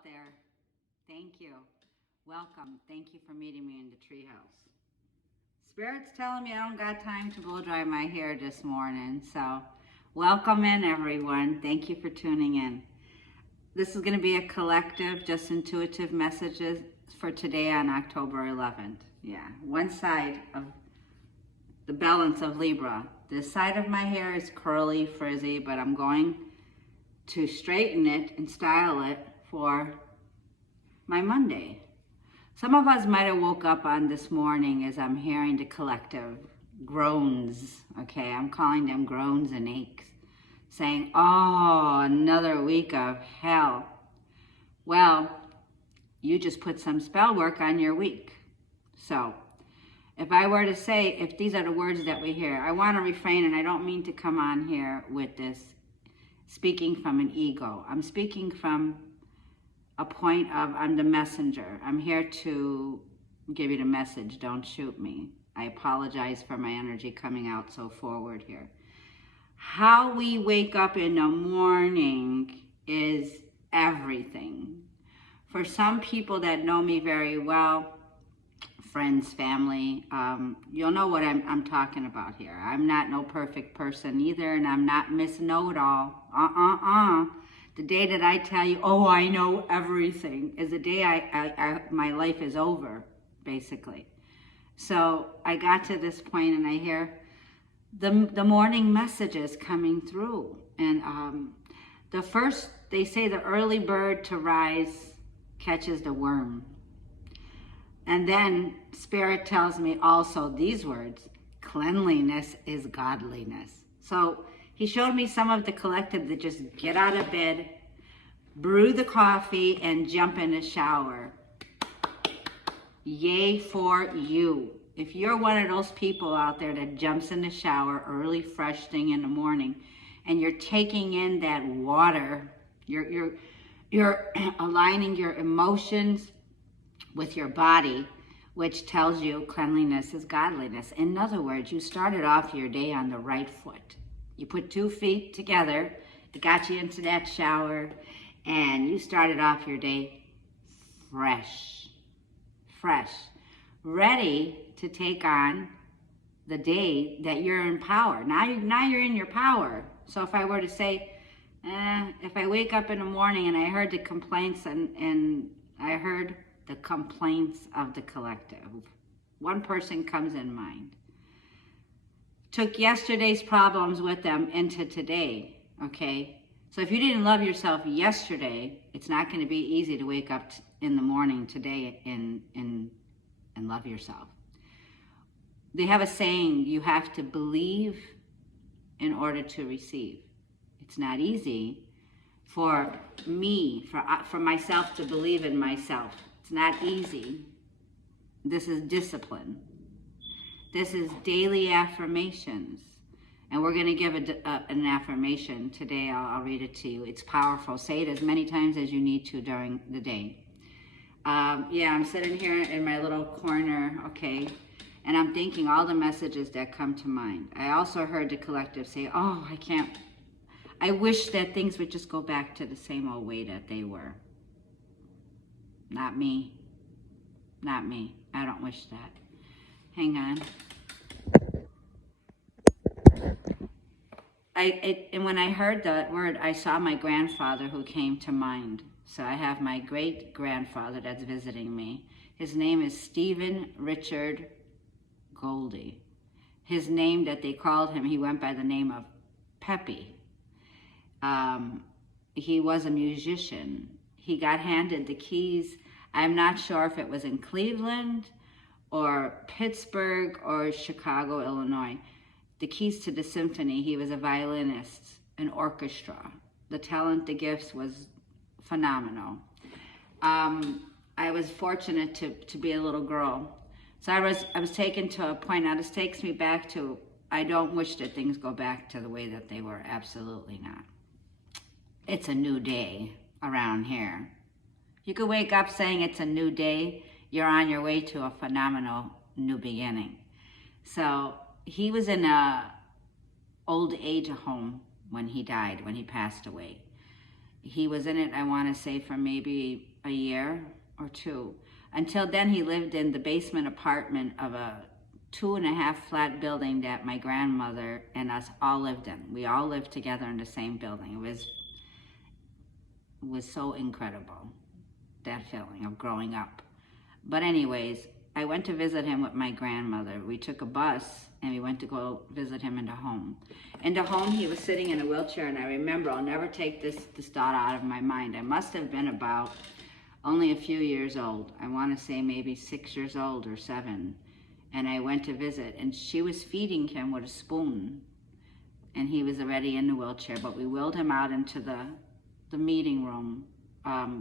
out there. Thank you. Welcome. Thank you for meeting me in the treehouse. Spirit's telling me I don't got time to blow dry my hair this morning, so welcome in, everyone. Thank you for tuning in. This is going to be a collective, just intuitive messages for today on October 11th. Yeah, one side of the balance of Libra. This side of my hair is curly, frizzy, but I'm going to straighten it and style it for my Monday. Some of us might have woke up on this morning as I'm hearing the collective groans, okay? I'm calling them groans and aches, saying, oh, another week of hell. Well, you just put some spell work on your week. So if I were to say, if these are the words that we hear, I want to refrain, and I don't mean to come on here with this speaking from an ego. I'm speaking from a point of, I'm the messenger. I'm here to give you the message. Don't shoot me. I apologize for my energy coming out so forward here. How we wake up in the morning is everything. For some people that know me very well, friends, family, you'll know what I'm talking about here. I'm not no perfect person either, and I'm not Miss Know-It-All. The day that I tell you, oh, I know everything, is the day my life is over, basically. So I got to this point, and I hear the morning messages coming through. And the first, they say the early bird to rise catches the worm. And then Spirit tells me also these words, cleanliness is godliness. So he showed me some of the collective that just get out of bed, brew the coffee, and jump in the shower. Yay for you. If you're one of those people out there that jumps in the shower early, fresh thing in the morning, and you're taking in that water, you're aligning your emotions with your body, which tells you cleanliness is godliness. In other words, you started off your day on the right foot. You put 2 feet together, it got you into that shower, and you started off your day fresh, ready to take on the day that you're in power. Now you're in your power. So if I were to say, if I wake up in the morning and I heard the complaints and I heard the complaints of the collective, one person comes in mind. Took yesterday's problems with them into today, okay? So if you didn't love yourself yesterday, it's not going to be easy to wake up in the morning today and love yourself. They have a saying, you have to believe in order to receive. It's not easy for me, for myself to believe in myself. It's not easy. This is discipline. This is daily affirmations. And we're going to give an affirmation today. I'll read it to you. It's powerful. Say it as many times as you need to during the day. Yeah, I'm sitting here in my little corner, okay, and I'm thinking all the messages that come to mind. I also heard the collective say, oh, I wish that things would just go back to the same old way that they were. Not me. Not me. I don't wish that. Hang on. And when I heard that word, I saw my grandfather who came to mind. So I have my great-grandfather that's visiting me. His name is Stephen Richard Goldie. His name that they called him, he went by the name of Peppy. He was a musician. He got handed the keys. I'm not sure if it was in Cleveland or Pittsburgh or Chicago, Illinois. The keys to the symphony. He was a violinist, an orchestra. The talent, the gifts was phenomenal. I was fortunate to be a little girl. So I was taken to a point. Now this takes me back to, I don't wish that things go back to the way that they were. Absolutely not. It's a new day around here. You could wake up saying it's a new day. You're on your way to a phenomenal new beginning. So he was in a old age home when he died, when he passed away. He was in it, I want to say, for maybe a year or two. Until then, he lived in the basement apartment of a 2.5 flat building that my grandmother and us all lived in. We all lived together in the same building. It was so incredible, that feeling of growing up. But anyways, I went to visit him with my grandmother. We took a bus and we went to go visit him in the home. In the home, he was sitting in a wheelchair, and I remember, I'll never take this thought out of my mind. I must have been about only a few years old. I want to say maybe 6 years old or 7. And I went to visit, and she was feeding him with a spoon, and he was already in the wheelchair, but we wheeled him out into the meeting room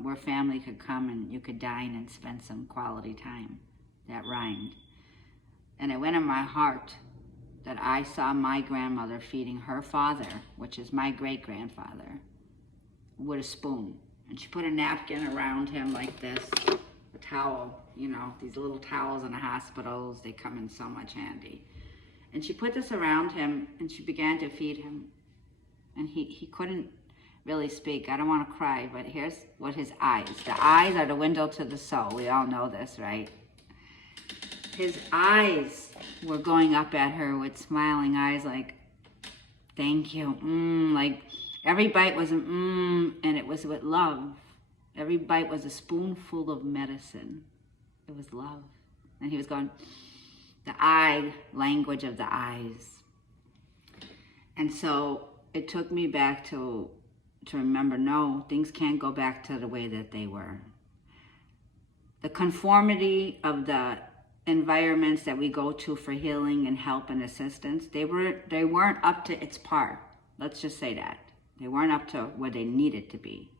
where family could come and you could dine and spend some quality time. That rhymed. And it went in my heart that I saw my grandmother feeding her father, which is my great-grandfather, with a spoon. And she put a napkin around him like this, a towel, you know, these little towels in the hospitals, they come in so much handy. And she put this around him, and she began to feed him. And he couldn't really speak. I don't want to cry, but here's what his eyes. The eyes are the window to the soul. We all know this, right? His eyes were going up at her with smiling eyes like, thank you. Like every bite was and it was with love. Every bite was a spoonful of medicine. It was love. And he was going, the eye language of the eyes. And so it took me back to remember, no, things can't go back to the way that they were. The conformity of the environments that we go to for healing and help and assistance, they weren't up to its par. Let's just say that. They weren't up to where they needed to be.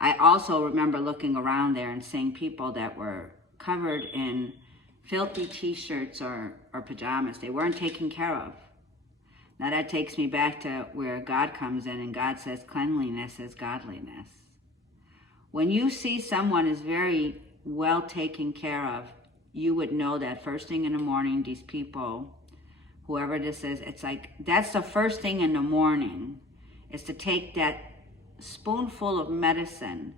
I also remember looking around there and seeing people that were covered in filthy t-shirts or pajamas. They weren't taken care of. Now that takes me back to where God comes in, and God says cleanliness is godliness. When you see someone is very well taken care of, you would know that first thing in the morning, these people, whoever this is, it's like, that's the first thing in the morning, is to take that spoonful of medicine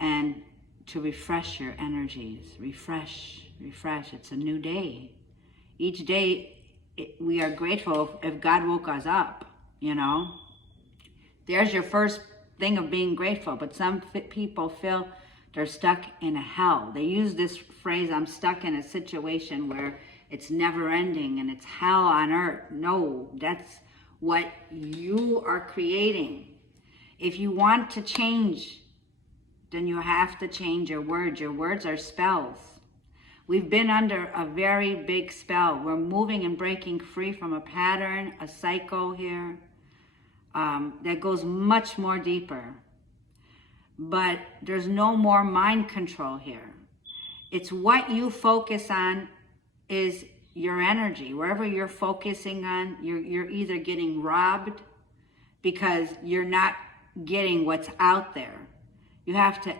and to refresh your energies. Refresh. It's a new day. Each day, we are grateful if God woke us up, you know. There's your first thing of being grateful, but some people feel they're stuck in a hell. They use this phrase, I'm stuck in a situation where it's never ending and it's hell on earth. No, that's what you are creating. If you want to change, then you have to change your words. Your words are spells. We've been under a very big spell. We're moving and breaking free from a pattern, a cycle here that goes much more deeper. But there's no more mind control here. It's what you focus on is your energy. Wherever you're focusing on, you're either getting robbed because you're not getting what's out there. You have to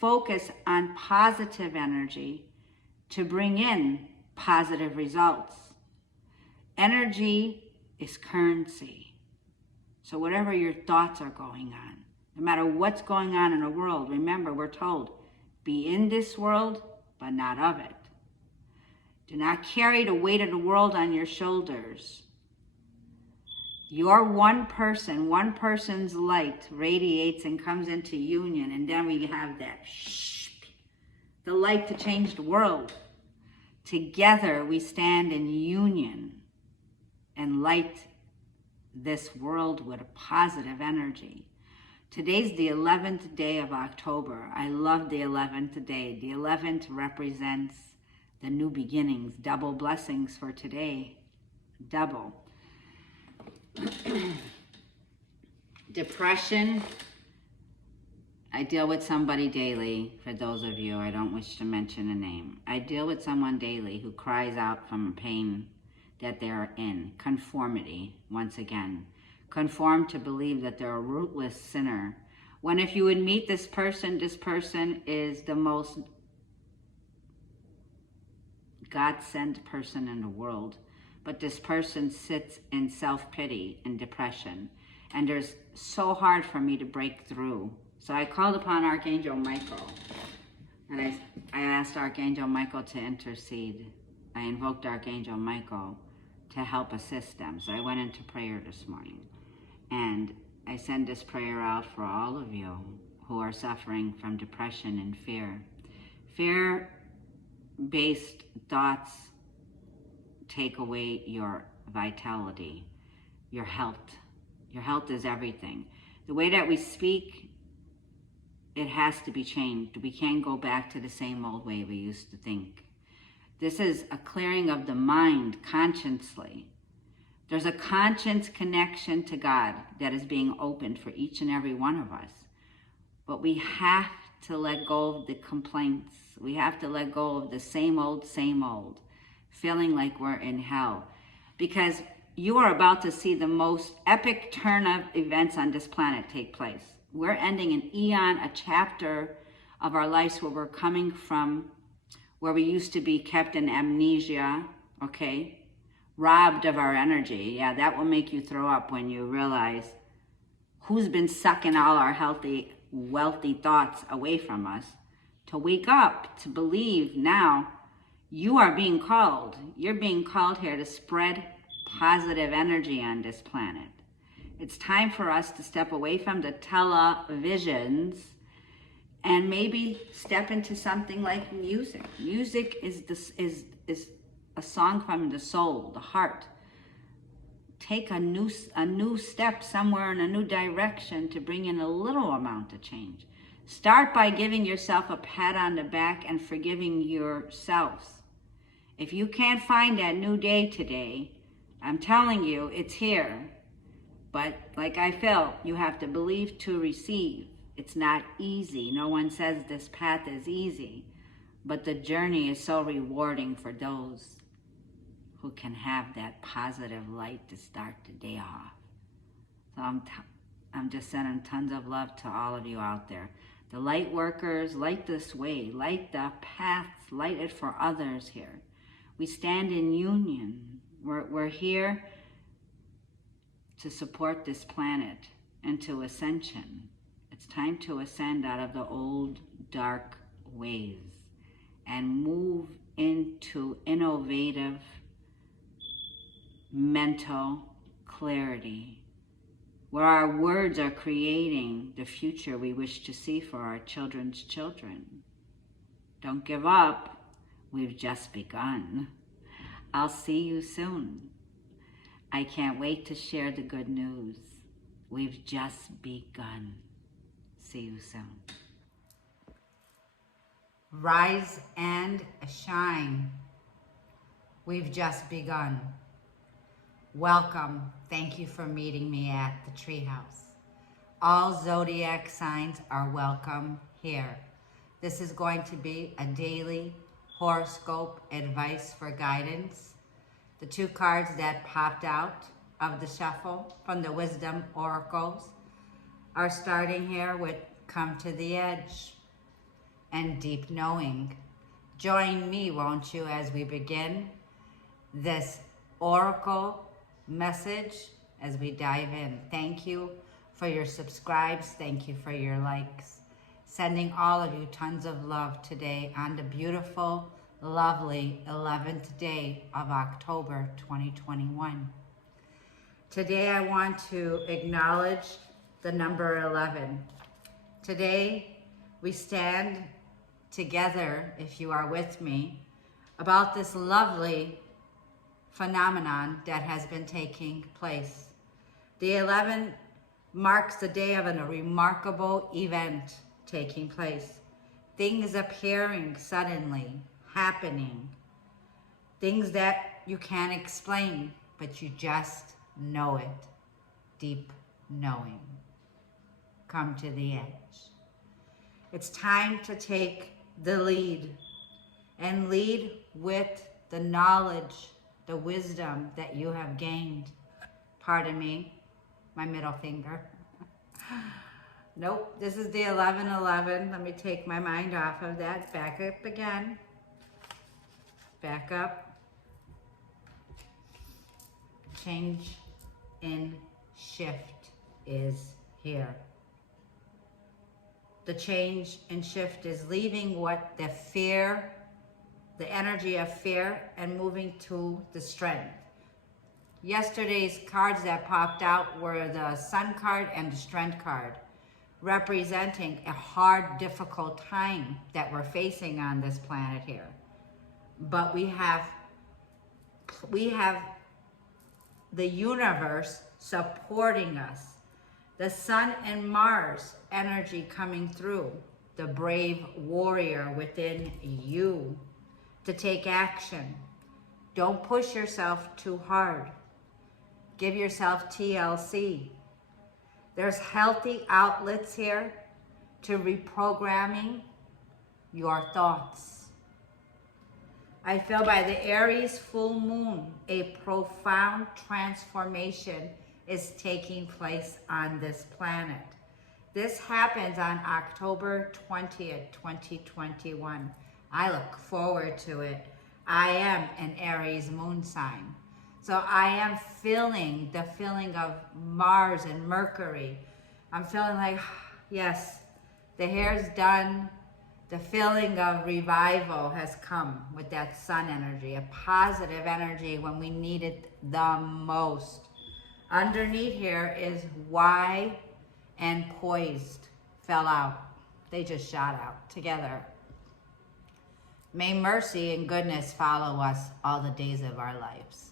focus on positive energy to bring in positive results. Energy is currency. So whatever your thoughts are going on, no matter what's going on in the world, remember, we're told, be in this world, but not of it. Do not carry the weight of the world on your shoulders. You're one person, one person's light radiates and comes into union, and then we have that the light to change the world. Together we stand in union and light this world with a positive energy. Today's the 11th day of October. I love the 11th day. The 11th represents the new beginnings, double blessings for today. Double. Depression. I deal with somebody daily. For those of you, I don't wish to mention a name. I deal with someone daily who cries out from pain that they're in. Conformity, once again. Conform to believe that they're a rootless sinner. When if you would meet this person is the most God-sent person in the world. But this person sits in self-pity and depression. and there's so hard for me to break through. So I called upon Archangel Michael, and I asked Archangel Michael to intercede. I invoked Archangel Michael to help assist them. So I went into prayer this morning, and I send this prayer out for all of you who are suffering from depression and fear. Fear-based thoughts take away your vitality, your health. Your health is everything. The way that we speak, it has to be changed. We can't go back to the same old way we used to think. This is a clearing of the mind consciously. There's a conscience connection to God that is being opened for each and every one of us. But we have to let go of the complaints. We have to let go of the same old, feeling like we're in hell. Because you are about to see the most epic turn of events on this planet take place. We're ending an eon, a chapter of our lives where we're coming from where we used to be kept in amnesia, okay? Robbed of our energy. Yeah, that will make you throw up when you realize who's been sucking all our healthy, wealthy thoughts away from us. To wake up, to believe now, you are being called. You're being called here to spread positive energy on this planet. It's time for us to step away from the televisions and maybe step into something like music. Music is a song from the soul, the heart. Take a new step somewhere in a new direction to bring in a little amount of change. Start by giving yourself a pat on the back and forgiving yourselves. If you can't find that new day today, I'm telling you, it's here. But like I felt, you have to believe to receive. It's not easy. No one says this path is easy. But the journey is so rewarding for those who can have that positive light to start the day off. So I'm just sending tons of love to all of you out there. The light workers, light this way. Light the paths. Light it for others here. We stand in union. We're here to support this planet into ascension. It's time to ascend out of the old dark ways and move into innovative mental clarity, where our words are creating the future we wish to see for our children's children. Don't give up. We've just begun. I'll see you soon. I can't wait to share the good news. We've just begun. See you soon. Rise and shine. We've just begun. Welcome. Thank you for meeting me at the treehouse. All zodiac signs are welcome here. This is going to be a daily horoscope advice for guidance. The two cards that popped out of the shuffle from the wisdom oracles are starting here with Come to the Edge and Deep Knowing. Join me, won't you, as we begin this oracle message as we dive in. Thank you for your subscribes. Thank you for your likes. Sending all of you tons of love today on the beautiful, lovely 11th day of October 2021. Today I want to acknowledge the number 11. Today we stand together, if you are with me, about this lovely phenomenon that has been taking place. The 11 marks the day of a remarkable event taking place. Things appearing suddenly, happening. Things that you can't explain, but you just know it. Deep knowing. Come to the edge. It's time to take the lead and lead with the knowledge, the wisdom that you have gained. Pardon me, my middle finger. Nope, this is the 1111. Let me take my mind off of that. Back up again. Back up. Change in shift. is here. The change and shift is leaving what the fear, the energy of fear, and moving to the strength. Yesterday's cards that popped out were the Sun card and the Strength card, representing a hard, difficult time that we're facing on this planet here. But we have the universe supporting us. The Sun and Mars energy coming through, the brave warrior within you to take action. Don't push yourself too hard. Give yourself TLC. There's healthy outlets here to reprogramming your thoughts. I feel by the Aries full moon, a profound transformation is taking place on this planet. This happens on October 20th, 2021. I look forward to it. I am an Aries moon sign. So I am feeling the feeling of Mars and Mercury. I'm feeling like, yes, the hair's done. The feeling of revival has come with that Sun energy, a positive energy when we need it the most. Underneath here is why and poised fell out. They just shot out together. May mercy and goodness follow us all the days of our lives.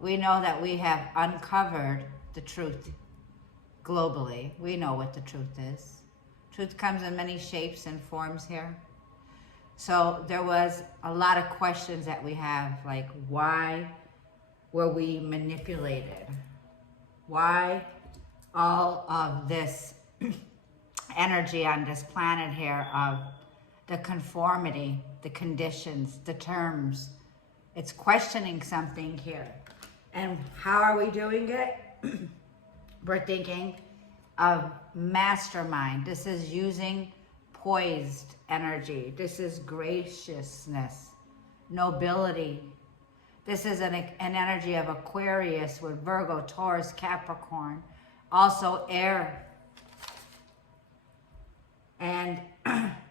We know that we have uncovered the truth globally. We know what the truth is. Truth comes in many shapes and forms here. So there was a lot of questions that we have, like why were we manipulated? Why all of this energy on this planet here of the conformity, the conditions, the terms? It's questioning something here. And how are we doing it? We're thinking of mastermind. This is using poised energy. This is graciousness, nobility. This is an energy of Aquarius with Virgo, Taurus, Capricorn, also air. And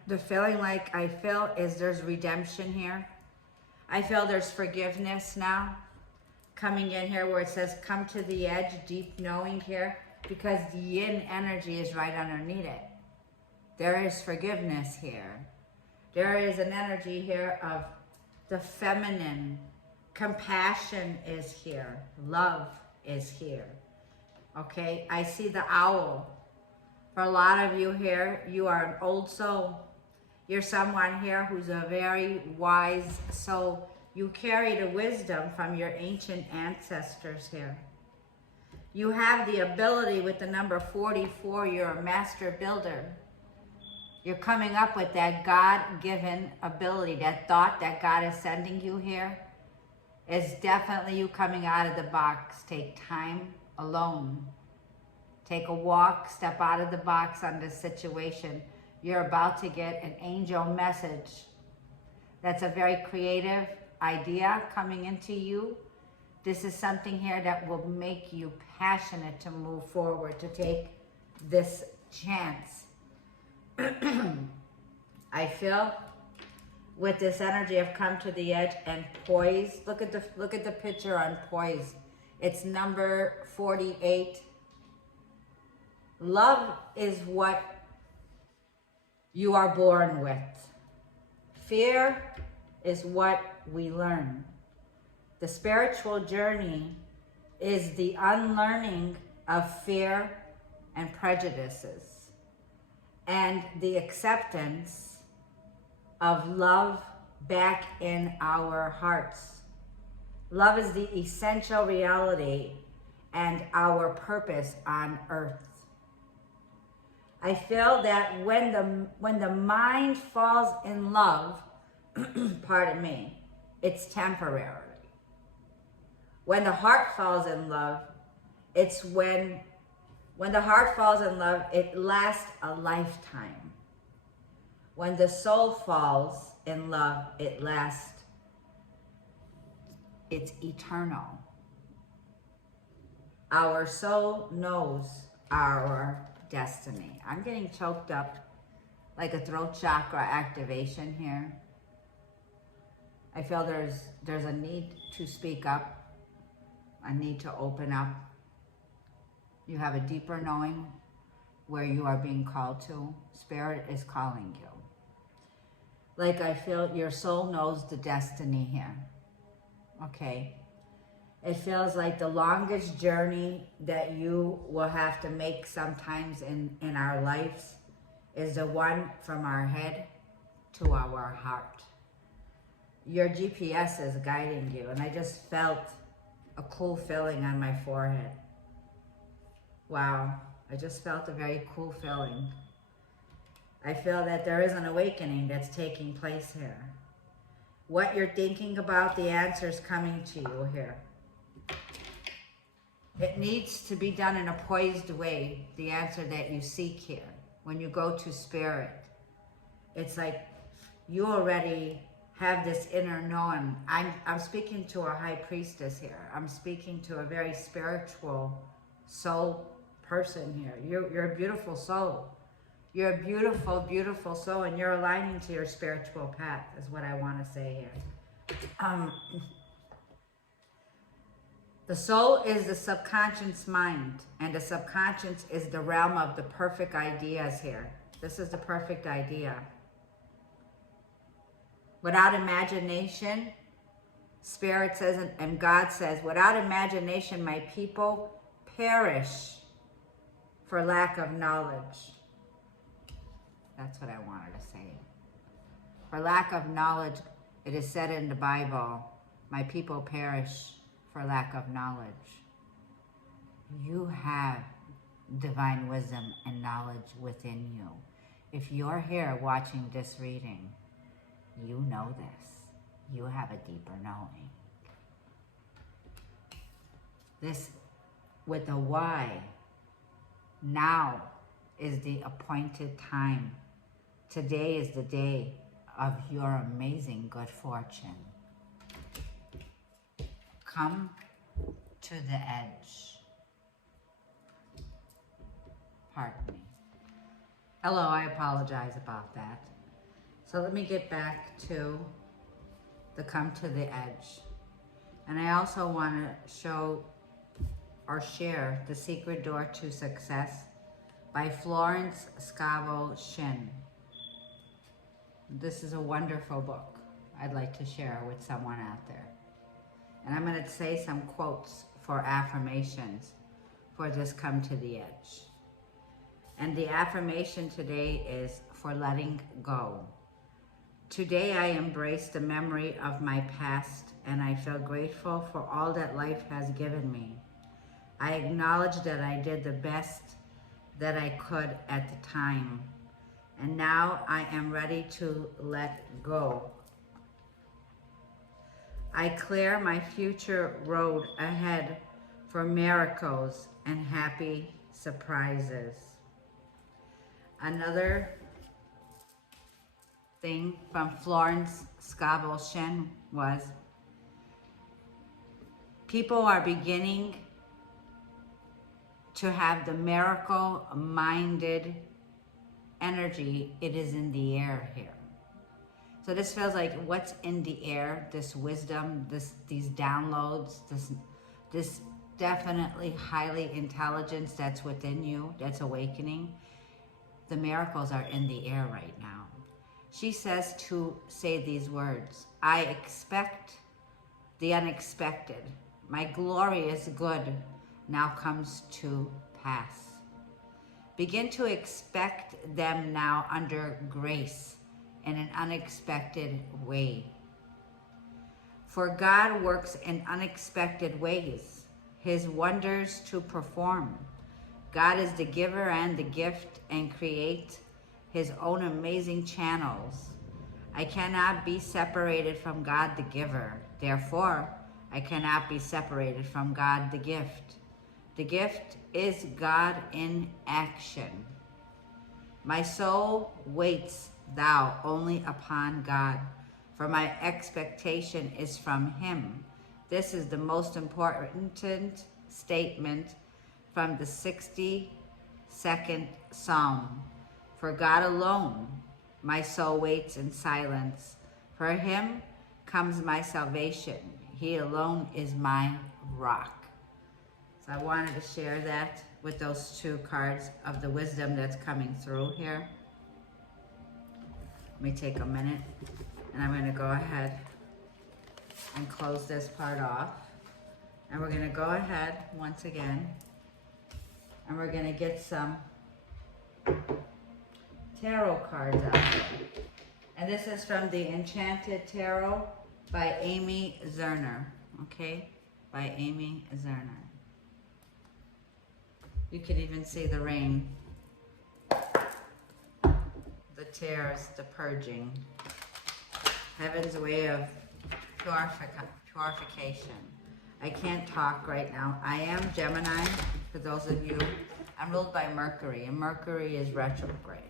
the feeling like I feel is there's redemption here. I feel there's forgiveness now coming in here where it says come to the edge, deep knowing here, because the yin energy is right underneath it. There is forgiveness here. There is an energy here of the feminine. Compassion is here. Love is here. Okay, I see the owl. For a lot of you here, you are an old soul. You're someone here who's a very wise soul. You carry the wisdom from your ancient ancestors here. You have the ability with the number 44, you're a master builder. You're coming up with that God-given ability, that thought that God is sending you here is definitely you coming out of the box. Take time alone. Take a walk, step out of the box on this situation. You're about to get an angel message. That's a very creative idea coming into you. This is something here that will make you passionate to move forward, to take this chance. I feel with this energy of come to the edge and poise. Look at the picture on poise. It's number 48. Love is what you are born with. Fear is what we learn. The spiritual journey is the unlearning of fear and prejudices and the acceptance of love back in our hearts. Love is the essential reality and our purpose on earth. I feel that when the mind falls in love, pardon me, it's temporary. When the heart falls in love, it's when the heart falls in love, it lasts a lifetime. When the soul falls in love, it's eternal. Our soul knows our destiny. I'm getting choked up like a throat chakra activation here. I feel there's a need to speak up, a need to open up. You have a deeper knowing where you are being called to. Spirit is calling you. Like I feel your soul knows the destiny here. Okay. It feels like the longest journey that you will have to make sometimes in our lives is the one from our head to our heart. Your GPS is guiding you, and I just felt a cool feeling on my forehead. Wow, I just felt a very cool feeling. I feel that there is an awakening that's taking place here. What you're thinking about, the answer is coming to you here. It needs to be done in a poised way, the answer that you seek here. When you go to spirit, it's like you already have this inner knowing. I'm speaking to a high priestess here. I'm speaking to a very spiritual soul person here. You're a beautiful soul. You're a beautiful, beautiful soul, and you're aligning to your spiritual path, is what I want to say here. The soul is the subconscious mind, and the subconscious is the realm of the perfect ideas here. This is the perfect idea. Without imagination, Spirit says, and God says, without imagination, my people perish for lack of knowledge. That's what I wanted to say. For lack of knowledge, it is said in the Bible, my people perish for lack of knowledge. You have divine wisdom and knowledge within you. If you're here watching this reading, you know this. You have a deeper knowing. This, with a why, now is the appointed time. Today is the day of your amazing good fortune. Come to the edge. Pardon me. Hello, I apologize about that. So let me get back to the come to the edge. And I also want to show or share The Secret Door to Success by Florence Schiavo Shinn. This is a wonderful book I'd like to share with someone out there. And I'm going to say some quotes for affirmations for this come to the edge. And the affirmation today is for letting go. Today I embrace the memory of my past, and I feel grateful for all that life has given me. I acknowledge that I did the best that I could at the time, and now I am ready to let go. I clear my future road ahead for miracles and happy surprises. Another thing from Florence Schiavo Shinn was, people are beginning to have the miracle-minded energy. It is in the air here. So this feels like what's in the air, this wisdom, these downloads, this definitely highly intelligence that's within you, that's awakening. The miracles are in the air right now. She says to say these words, I expect the unexpected. My glorious good now comes to pass. Begin to expect them now under grace in an unexpected way. For God works in unexpected ways, his wonders to perform. God is the giver and the gift, and create his own amazing channels. I cannot be separated from God the giver. Therefore, I cannot be separated from God the gift. The gift is God in action. My soul waits thou only upon God, for my expectation is from him. This is the most important statement from the 62nd Psalm. For God alone my soul waits in silence. For him comes my salvation. He alone is my rock. So I wanted to share that with those two cards of the wisdom that's coming through here. Let me take a minute, and I'm going to go ahead and close this part off. And we're going to go ahead once again, and we're going to get some tarot cards out. And this is from the Enchanted Tarot by Amy Zerner. Okay? By Amy Zerner. You can even see the rain, the tears, the purging. Heaven's way of purification. I can't talk right now. I am Gemini, for those of you. I'm ruled by Mercury, and Mercury is retrograde.